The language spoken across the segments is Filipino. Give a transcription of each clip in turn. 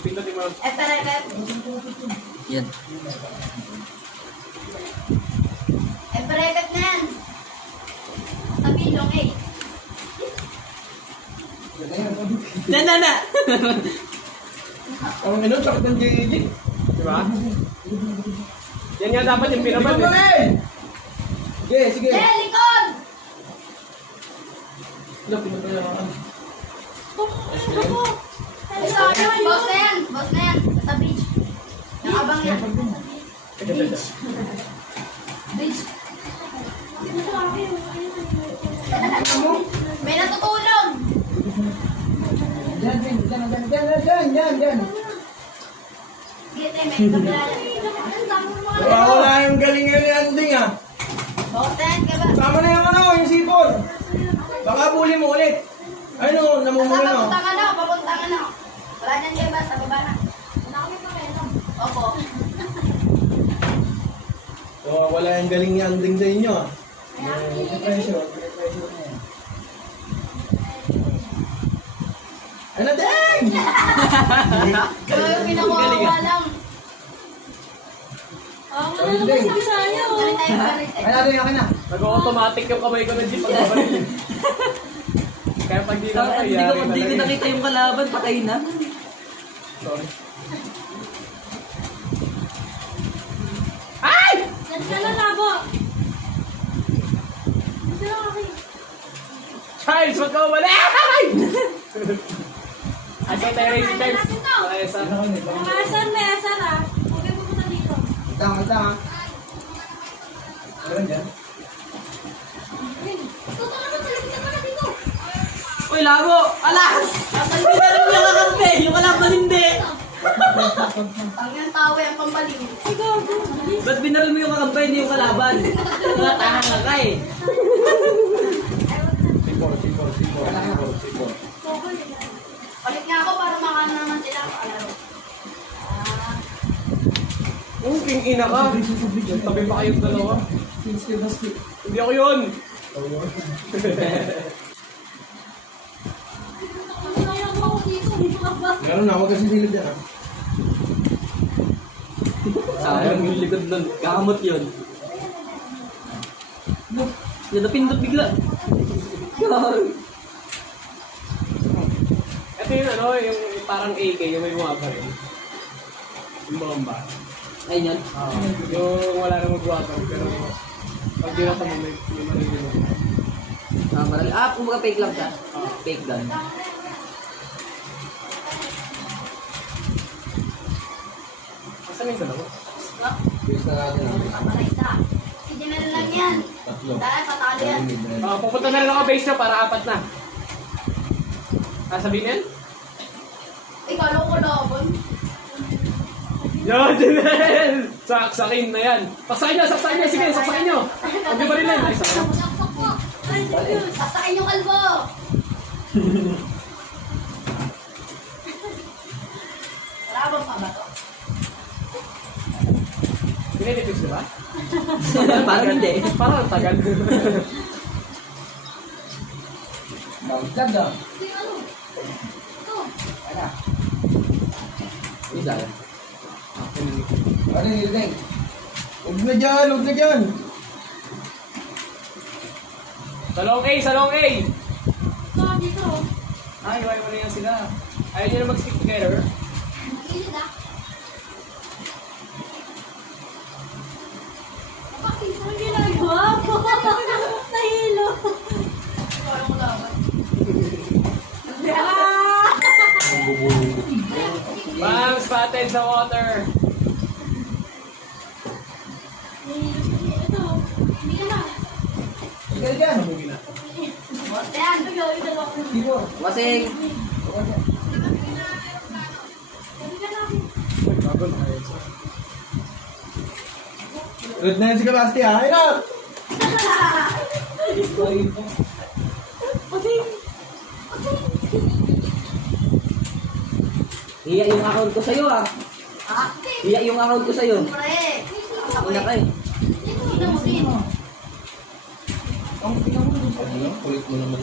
Pindutin mo. Eperekat. Yan. Eperekat na yan. Sa bilong eh. Na. Ang ino, sakit ng JJ. Diba? Yan nga dapat yung pinaban eh. Sige, sige. Eh, likod! Boss na yan. Boss na yan. Sa beach. Nakabang yan. Beach. Beach. May natutulog. Yan. Gite, may kabilala. Wala yung galing yung landing ah. Boss na yan, kaba. Tama na yung ano, yung sipon. Baka buli mo ulit. Ayun o, namumula na. Papuntang ano. Wala nyan kayo ba? Sa baba na. Opo. So, wala yung galing yung landing sa inyo ah. Pressure na yan. Ano dang? Pinakuha lang. Galing ding. Galit tayo, galit tayo. Ay, natin yung na. Nag-automatic yung kamay ko na jeep pagbabaril. Kaya pag di na Hindi ko nakita yung kalaban, patay na. Sorry. Charles, wag ka umali! Ay, so tayo rin si Charles. Ay, sana. Kita ah. Meron dyan? Uy, labo! Ala! Hindi na rin yung kakampi! Yung kalaban hindi! Ang yung tawa yung pambaliw. Ba't binaril mo yung kakampi, hindi yung kalaban? Natahan ka ka eh. Sipor. Balik nga ako para makano naman sila. King ina ka. Tabi pa kayong dalawa. Hindi ako yun. Meron na, huwag kasi silid yan ah. Sayang yung likod nun. Kakamot yun. Yan napindot bigla. Ito yung ano, yung parang AK, yung may bumabaril. Yung bomba. Ayun yan. Yung wala na magbuhabaril, pero pag dinata mo, may maril yun. Marami. Kumbaga fake lang ka. Fake gun. Asan yung dalawa? Please na natin ah. Kapalay isa. Sige na lang yan. Tatlo. Dahil patalo yan. Pupunta na rin ako base nyo para apat na. Sasabihin yan? Ikaw lang ko lobon. Yan, Janel! Saksakin na yan. Saksakin nyo! Sige, saksakin nyo! Huwag nyo ba rin yan? Ay, saksakin. Sasakin yung kalbo. Rabang pa ba to? Pinedifuse diba? Parang hindi. Parang ang tagal. Bagdag ah. Isa yan. Ano yung nilagay? Huwag na dyan! Salong A! Salong A! Ay, iwain mo na yan sila. Ayaw nyo na mag-stick together. Ikaw lang ko lobon. Bang! Spotted sa water! Sige dyan! Boss yan. Sipor. Wasing! Red na yan si Kabasti ah. Ayun ah! Hiya yung account ko sa'yo ah. Hiya yung account ko sa'yo. Pre. Una ka eh. Sino mo din? Kulit mo naman.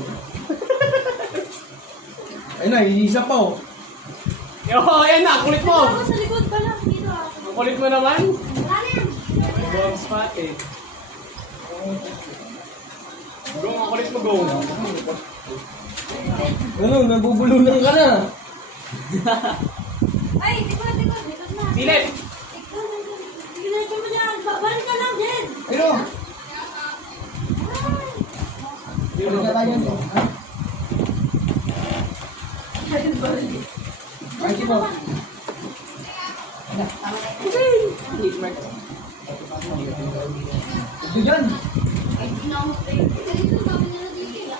Ayun na, isa pa oh. Yo, ayan na, kulit mo. Ako sa likod pala. Dito ako. Ang kulit mo naman. Wala na yan. May bomb spot eh. Go, ang kulit mo, go. Ano, nabubulunan ka na. Ay, tikot, tikot. Tikot na. Silip. Tikot. Tignan mo dyan. Balik ka lang din. Pero, Yun, ano ka tayo nito? Ha? Ay, di ba? Ito dyan. Ay, di na ako play. Ito, sabi nila dito.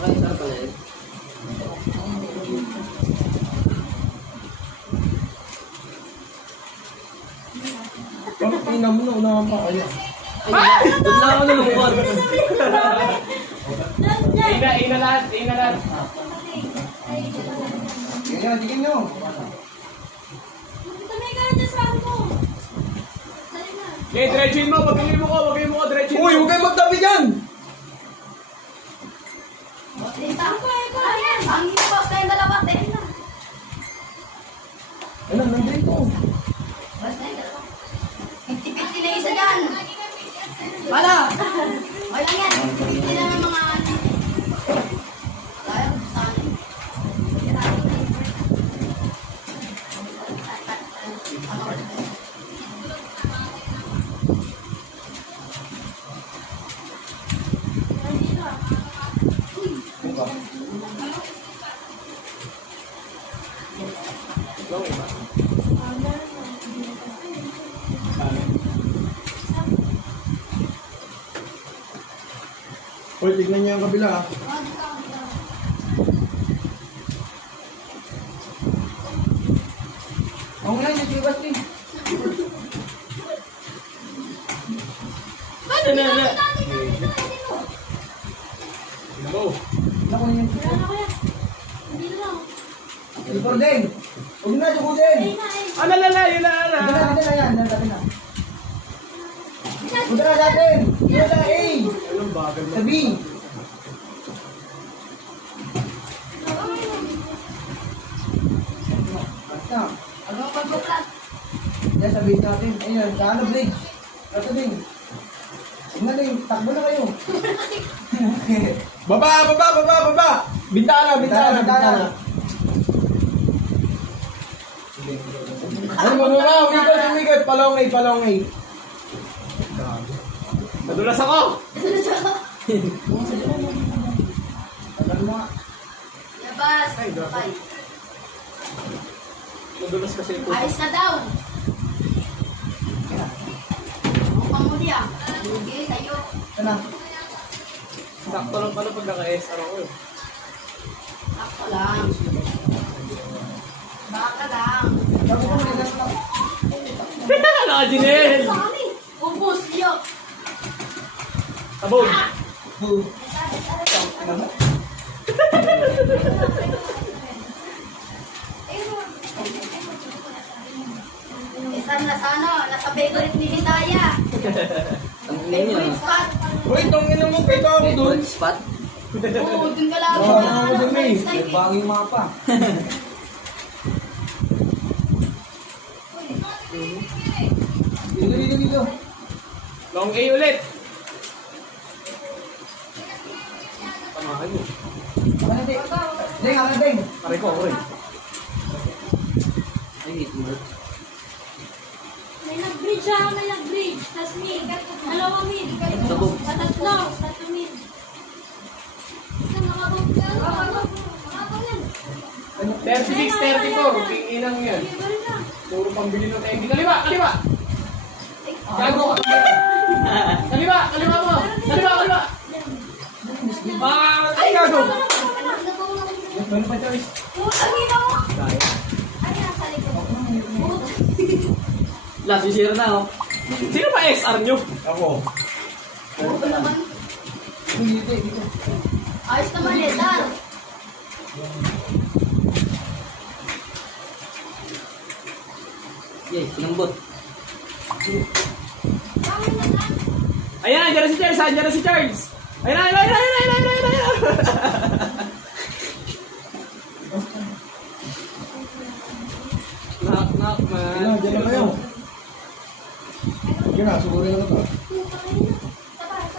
Makakita pala yun. Bakit tingnan mo na unahan pa kaya? Ay, doon lang ako nalungkot. ina lahat, ina lahat. Sige nyo, sige nyo. Tumay ka na dyan sa mo. Dali na. Okay, diretsuin mo, wagin mo ko, diretsuin mo. Uy, huwag kayo magtabi dyan! Ayan. Ang boss na yung dalawa. Dali na. Ano, nandito. Boss na yung dalawa. 50-50 na isa dyan. Wala! Okay lang yan. 50 lang ang mga ano. Kaya, sa akin. Uy, tignan nyo yung kabila ah. Ang nga yung sibas din. Ano na na? Go. Naku yun yung sibas. Ano kaya? Hindi na lang. Sibas din. Huwag na, suko din. Ay na, ay. Ano lala, yun na. Dito na yan. Dito na. Punta na natin. Dito na A. Anong bagal mo? Sa B. Basta. Ano ang pag-uplat? Yan sa base natin. Ayun, sa ano bridge. Ito din. Tingnan din, takbo na kayo. Baba! Bintana. Ano mo na, umikot. Palong A. Nadulas ako. Tagal mo nga. Labas. Okay. Nadulas kasi ito. Ayos na daw. Mukhang muli ah. Sige, sa'yo. Ito na. Sakto lang pala pag naka-SR ako eh. Ako lang. Baka lang. Sabi ko, relax lang. Naka-Jinel! Ubus niyo. Abog! Ano mo? Isang na sa ano, nasa favorite ni Bisaya. Ang name niya. Favorite spot. Uy, tongin mo kito ako dun. Good spot. Oo, dun ka lang. Oo, ako dun eh. Style eh. Bagong mapa. Dito. Long A ulit! Tamahan mo. Ako na, Ding. Aray ko, ako rin. Ay, hit mo. May nag-bridge siya, may nag-bridge. Tas mid. Dalawa mid. Sabog. Tatlo. Tatlo mid. Isang nakabog. Nakabog. 36-34, pinginang yan. Puro pambili ng candy. Kaliwa! Gago ka! Kaliwa mo! Kaliwa! Ay, gago! Meron pa choice. Putang ina mo! Ay, nasa likod. Last year na, oh. Sino ba SR nyo? Ako. Puto naman. Dito. Ayos naman eh, Dar. Yay, sinambot. Ayan, dyan na si Charles! Ayan! Sugurin ano to?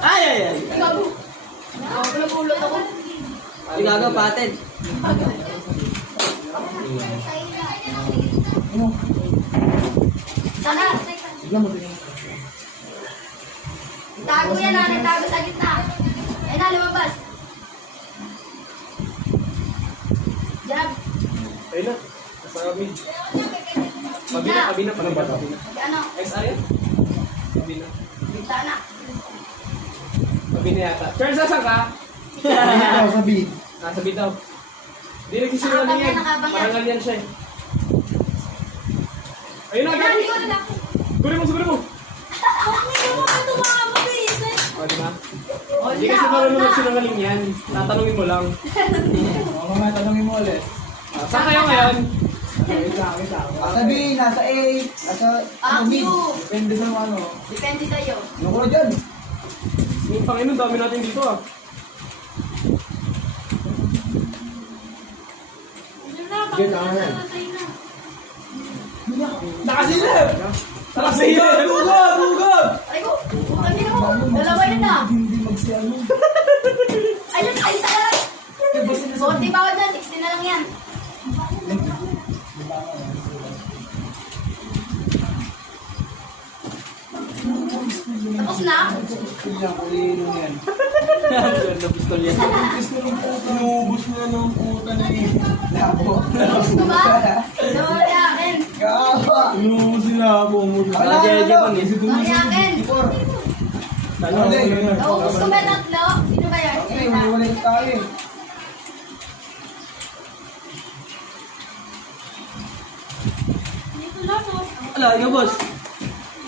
Ay, ay, ay. Gago. Napulot ako. Yung gagaw, pated. Ano? Sana. Tignan mo, tignan mo. Tago yan na, nagtago sa gitna. Ayun na, lumabas. Jab. Ayun na. Nasa mid. Kabina. Paano ba? Kabina. Ano? XR yan? Kabina. Sana. Kabina yata. Charles, nasan ka? Ikaw, sabi. Nasa mid daw. Hindi nagsisinungaling yan. Nakabang yan. Marangal yan siya eh. Ayun na, Ayun na, Gabi. hindi ko na. Gurin mo. O, di ba? Hindi kasi marunong magsinungaling yan. Tatanungin mo lang. O, mamaya tanongin mo ulit. Saan kayo ngayon? Sabi, nasa A, nasa mid. Q. Depende sa ano. Depende sa'yo. Ano ko dyan? Yung Panginoon, dami natin dito ah. Diyan, ano yan? Nakasilip! Nakasilip! Bugod! Aray ko, putang ina mo. Dalawa yun na. Hindi magsiano. Ayun, ay isa lang. 40 bawat na, 60 na lang yan. Tapos na? Tignan ko, iinom yan. Ganda pistol yan. Inubos na ng puta na yun. Labo. Gusto ba? Sorry akin. Kawa. Inubos sila ako. Wala, Jeje ko ni. Sorry akin. Ano? Naubos ko ba tatlo? Sino ba yun? Okay, wala tayo eh. Ala, yung boss.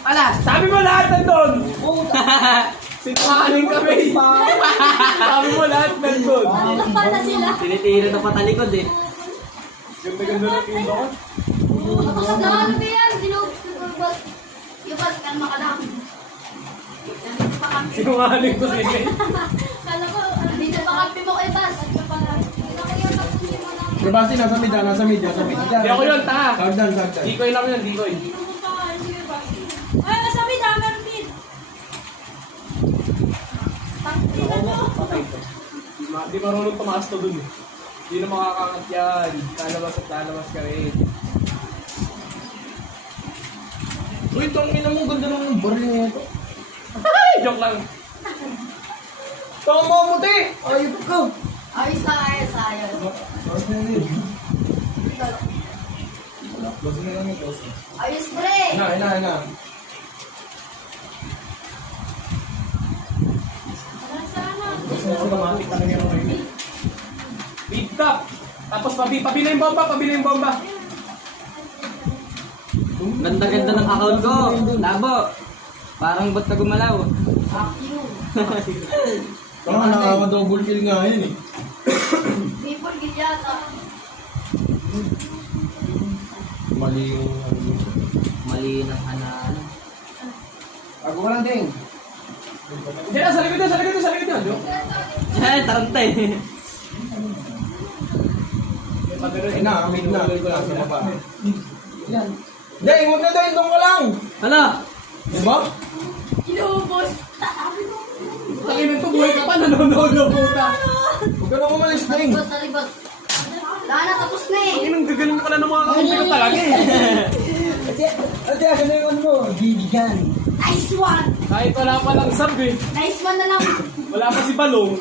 Ala, Sabi mo lahat nandun! Sinungaling kami! Sabi mo lahat nandun! Nakapal na sila. tinitira na patalikod eh. Ganda-ganda ng team ako. Tapos na, ano ba yan? Sinubos. Yung bas, kalma ka lang. Nandito pa kampi. Sinungaling ko sila. Kala ko, nandito pa kampi mo kay bas. Probasi, nasa mid, nasa mid. Hindi ako yun, tanga! Sagdan. Dikoy lang yun, Dikoy. Ay, masabi na, meron din. Patay to. Di marunong tumaas to dun eh. Di na makakangat yan. Lalabas at lalabas ka rin. Uy, itong ina mo, ganda ng baril niya ito. Ay! Joke lang. Tama mo, te! Ayop ka! Ayos. Tapos na yun. Basta na lang ito. Ayos, pre. Ina. Automatic talaga yung ngayon. Lead top. Tapos pabi na yung bomba. Ganda-ganda ng account ko. Labo. Parang ba't ka gumalaw? Fuck you. Parang nakaka-double kill nga yan eh. People gilyata. Mali yung Mali ng hanan. Ako ko lang, Ding. Diyan, sa likod yun. Joke. Ay, tarantay. Mid na. Ko lang sa baba. Yan. Ding, huwag na Ding. Doon ka lang. Hala. Diba? Inubos. Tangin ito, buhay ka pa, nanonood na puta. Huwag ka na umalis, Ding. Salibas. Wala na, tapos na eh. Tangin, gagaling ka na ng mga kakampi ko talaga eh. Ate, ano yung ano mo? Gigigan. Nice one. Kahit wala pa lang sub eh. Nice one na lang. Wala pa si Balong.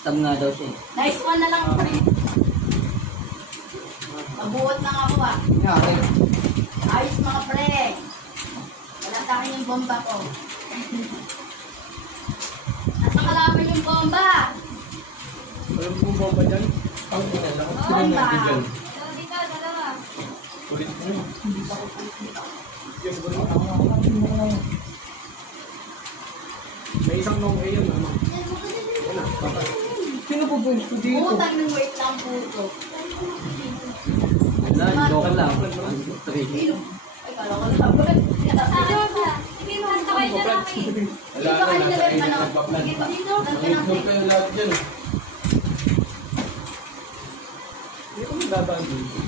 Tab nga daw siya. Nice one na lang, pre. Mabuot na nga ako ah. Okay. Ayos mga pre. Wala sa akin yung bomba ko. Nasa kalaban yung bomba. Alam mo kung bomba dyan? Ang ina lang. Bomba. Dito, dalawa. Ulit mo. Yes, bro. May isang nung A yun, ano? Sino po po dito? Utang ng wait lang puto. Wala, joke lang. Sino? Ay, kala ko lang. Sige, magkanta kayo dyan namin. Wala Dito na, kanina nasa ba ano? nagbablog. Sige pa dito. Nag-ignore kayo lahat dyan. Hindi ko magdadaan dito.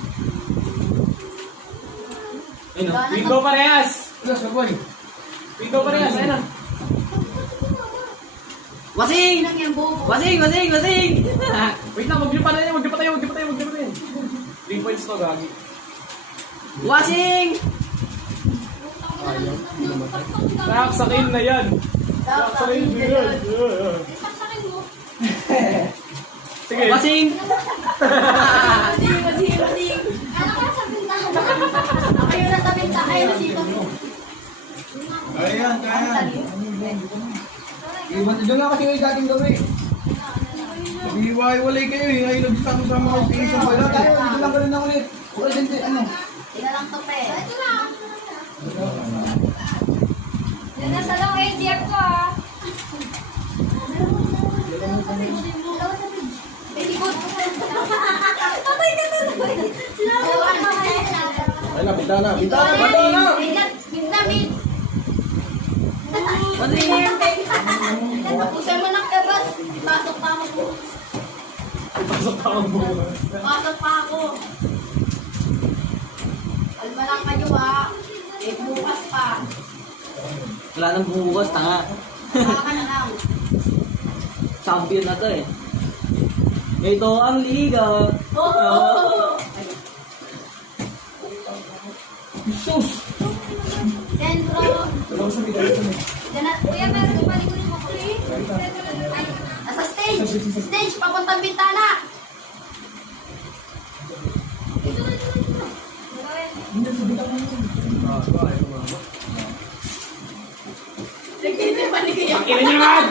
Ayun o. Bingo parehas! Plus, boy. Dito pa rin yan, ayun na. Wasing! Nang yan, bobo. Wasing! Wasing! Wasing! Wait lang, huwag niyo pa na yan, huwag niyo pa tayo, huwag niyo pa tayo, huwag niyo pa tayo. 3 points to, gagi. Wasing! Nakaksakin na yan. Nakaksakin na yan. Saksakin mo. Sige. Wasing! Masing. Ano ka sa bintahan? Kayo na sa binta. Kayo na dito. Kaya, kaya. Iba, doon nga kasi kayo dating gawin. Hiwa-hiwalay kayo eh. Ngayon nagsama-sama kayo sa isang wala tayo. Dito lang ganun na ulit. Okay, din, ano? Ina lang to, pe. Ito lang. Yan na sa long ADF ko ah. Very good. Patay ka na. Ay na, bita na. Bita na, bita na! Bintamid. Wasing! Pusay mo ng kebas. Pasok pa ako. Pasok pa ang bukas. Pasok pa ako. Kalma lang kayo ha. Eh, bukas pa. Wala nang bumukas, tanga. Saka ka na lang. Champion na to eh. Ito ang liga. Oh! Jesus! Sentro. Wala ko sa bita dito eh. Kuya, meron yung palikunin mo ko eh. Nasa stage. Stage, papuntang bintana. Hindi sa bita mo. Nagtitipani kayo. Pakilin niyo naman!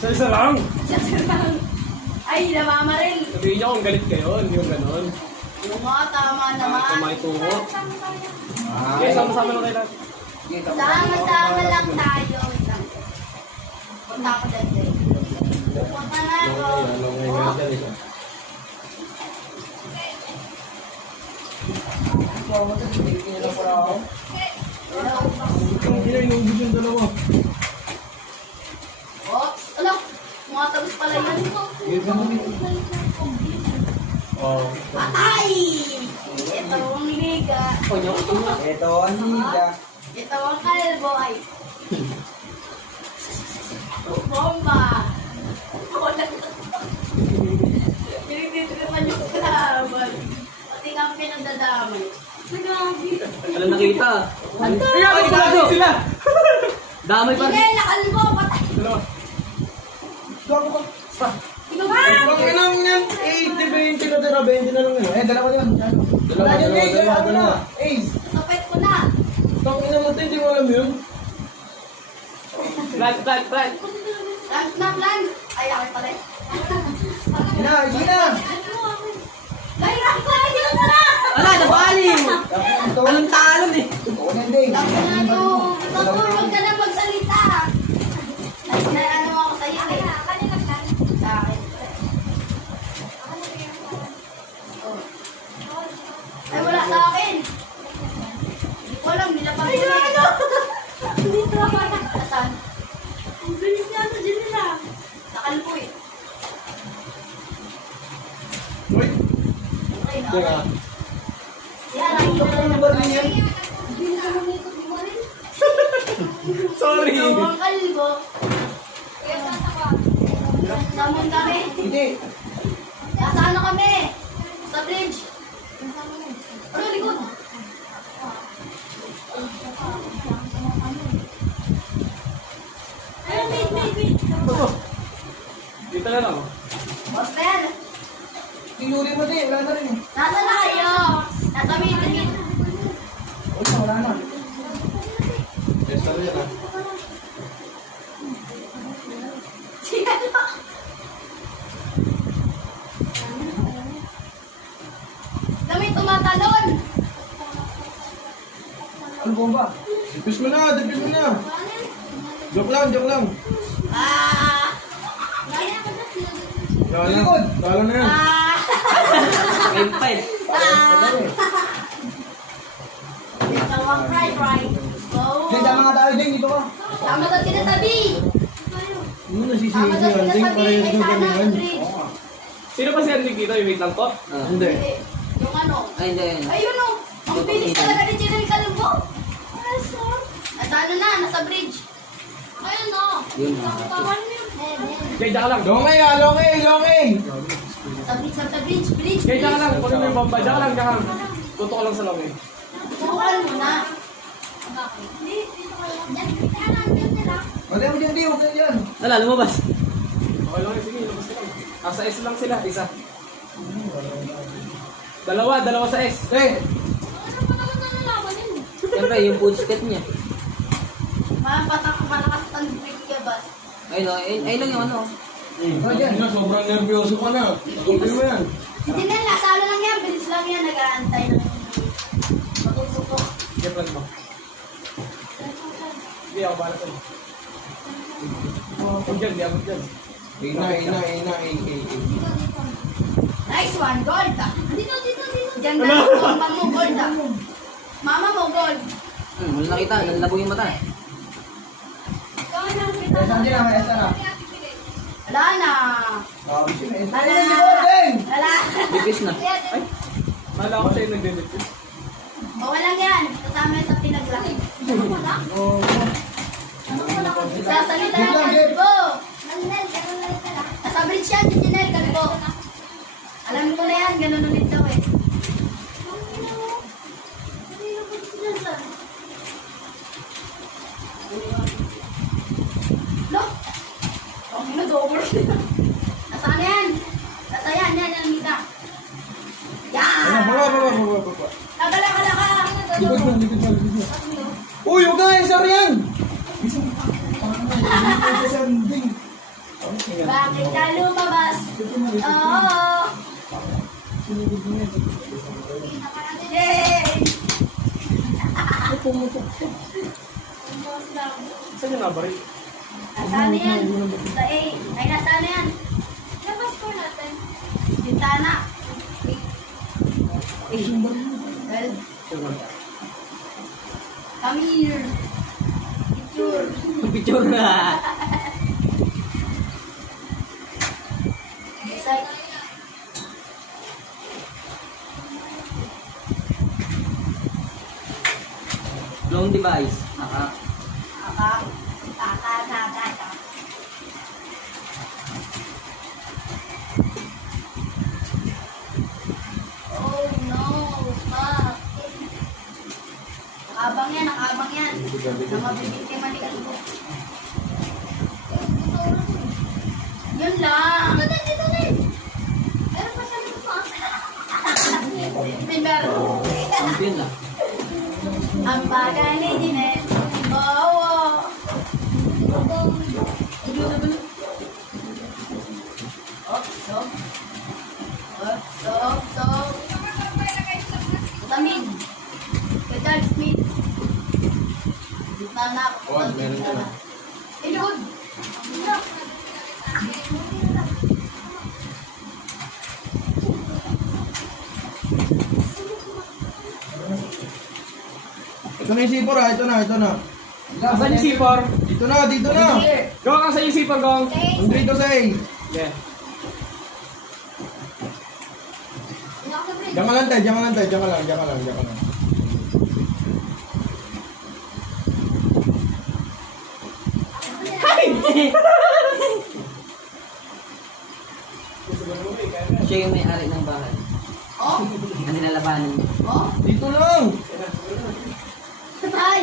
Sa isa lang. Ay, namamaril. Sabihin niyo kung galit kayo, hindi yung ganon. Yung mga tama naman. Kumakitungo. Okay, sama-sama na kayo lahat. Sama-sama lang tayo. Wait lang. Punta ako dyan. Punta na ako. Yung ginayubos yung dalawa. Oops. Ano? Mga tabos pala yan. Oh. Patay! Ito ang liga. Ito ang liga. Ito ang kalbo ay. Bomba! Wala na. Pinagtitiripan yung kalaban. Pati nga ang pinagdadamay. Alam nakita. Kaya Ay, gago! sila! Damay pa Hindi, nakalbo! Patay! Dalawa. Gago ka. Ikaw ba? Ang ilang yan, 80-20 na tira, 20 na lang yun. Eh, dalawa yun. Dalawa. Ace. Nasapit ko na. Tang ina mo, hindi mo alam yun. Plan. Plan na plan. Ay, akin pala eh. Ina, ina. Kaya ko na! Wala, nabaliw! Ito. Anong talon eh? Oo, hindi. Sabi na nyo, matulog ka na magsalita. Ano ako sa'yo eh. Kanina plan. Sa akin. Ay, wala sa akin. Hindi ko alam, nilapag ko na ito. Nasaan? Ang bilis niya sa gym nila. Nakalpo eh. Uy. Okay na. Teka. Yan, nakikita ko na Number niya. Bilis ka mamikot, di mo rin. Sorry. Ikaw ang kalbo. Kuya, saan ka? Samon kami. Hindi. Nasa ano kami? Sa bridge. Ano, likod? Ay, wait. Dito na lang. Boss na yan. Tinuri mo din, wala na rin eh. Nasa na kayo? Nasa meeting. Wala na. Yes, sorry yan ah. Sino? Dami tumatalon. Ano bomba? Dipis mo na, dipis mo na. Joke lang. Ah! Likod. Talo na yan. Ah! Game 5. Tawang cry. Go! Hindi, tama nga tayo din, dito ka. Tama daw sinasabi. Hindi mo Tama nasisingin daw si Anding, sinasabi. parehas Ay, daw sana kami ang yan. bridge. Sino pa si Andy dito? Yung wait lang po? Hindi. Yung ano? Ay, hindi. Ayun o! Ang bilis talaga ni General Calvo. Nasa ano na, nasa bridge. Ayun no. Yun. Tawan mo yun. Kaya dyan ka lang. Longay ah, longay! Sa bridge, bridge. Kaya dyan ka lang. Kunin mo yung bomba. Dyan ka lang, dyan ka lang. Tutok ka lang sa lang eh. Subukan mo na. Hindi, dito ka lang. Yan, kaya lang, yan sila. Wala mo dyan, di, huwag na dyan. Wala, lumabas. Okay lang yun. Sige, ilabas ka lang. Sa S lang sila. Isa. Dalawa sa S. Eh, Ano pa naman nalalaman yun? Siyempre, yung food step niya. Malakas ang bridge ka, bas. Ayun, ayun lang yung ano. oh, dyan. Sobrang nervyoso ka na. Okay mo yan. Hindi na, nasa ano lang yan, bilis lang yan, nag-aantay ng matututok. Sige, plan mo. Hindi ako bahala sa'yo. Huwag dyan, di ako dyan. Ina. Nice one, gold ah. Dito. Diyan na, bomba mo, gold ah. Mama mo, gold. Wala nakita, nalabo yung mata. Ikaw lang kita. Saan dyan na, may esa na. Wala na. Oh, sino esa? Wala. Ayun, si Golden! Wala. Bipis na. Ay, mala ko sa'yo nagdedepit. Bawa lang yan. Kasama yan sa pinaglaki. Oh, Sasalita Jeep ng lang, Jeep. kalbo. Nasa bridge yan, si Janelle, kalbo. Alam ko na yan, ganun ulit daw eh. Look! Oh, double. Nasaan yan? Nasa yan, Mita. Ano, Yan! baba. Laka. Likod mo. Uy, huwag ka, esa yan! Bakit ka lumabas? Oo. Yay! Saan yung nabarit? Nasaan na yan? Sa A. Ay, nasaan na yan? Labas ko natin. Bintana. Well, come here. Picture. Picture na. Decide. Blown device. Taka. Oh no, fuck. Nakabang yan. Na mabibiktima ni Kalbo. Yun lang. Dito din. Meron pa siya dito pa. May meron. Champion na. Ang bagay ni Jeanette. Oo. Stop. Sa mid. Kay Charles Smith. Gitna na ako. Oh, meron ka na. Ilikod. Ito na yung sipor ah. Ito na. Saan yung C4? Dito na. Gawa ka sa yung C4, Gong. Andrito sa A. Yeah. Diyan ka lang tayo. Diyan ka lang. Siya yung may-ari ng bahay. Oh. Ang nilalabanan niya. Oh. Dito lang. Ay.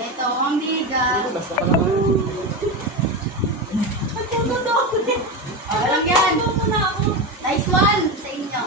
Ito ang bigat. Basta ka lang. Alam yan. Nice one sa inyo.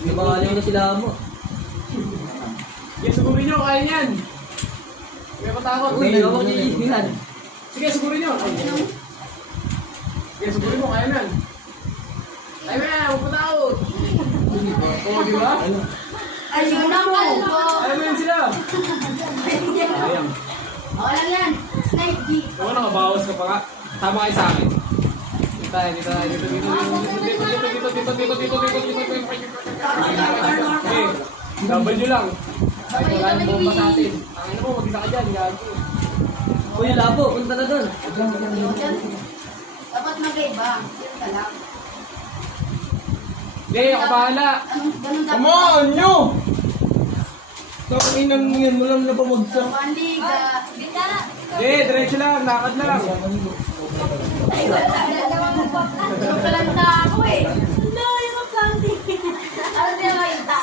Hindi ba kanya na sila mo? Sige, sugurin nyo. Kaya niyan. May matakot. Uy, hawak niya yung isbihan. Sige, sugurin nyo. Sige, sugurin mo. Kaya niyan. Kaya mo yan. Huwag matakot. Oo, di ba? Ayun ang kalbo. Alam mo yan sila. Sayang. Okay lang yan. Snipe geek. Ako nakabawas ka pa nga. Tama kayo sa akin. Dito tayo, dito tayo, dito, dito, Okay. W lang. Kahit wala nang bomba sa atin. Ang ina mo, mag-isa ka dyan, gago. Uy, labo, punta na doon. Dapat mag-iba. Yun ka lang. Hindi, ako bahala. Ganun dapat. Come on, nyo! Takinan mo yan, walang napamagsak. Pandiga. Ganda. Hindi, diretso lang, lakad lang. Ay, wala. Joke lang na ako eh. Wala, yung planting. Ano din nakita?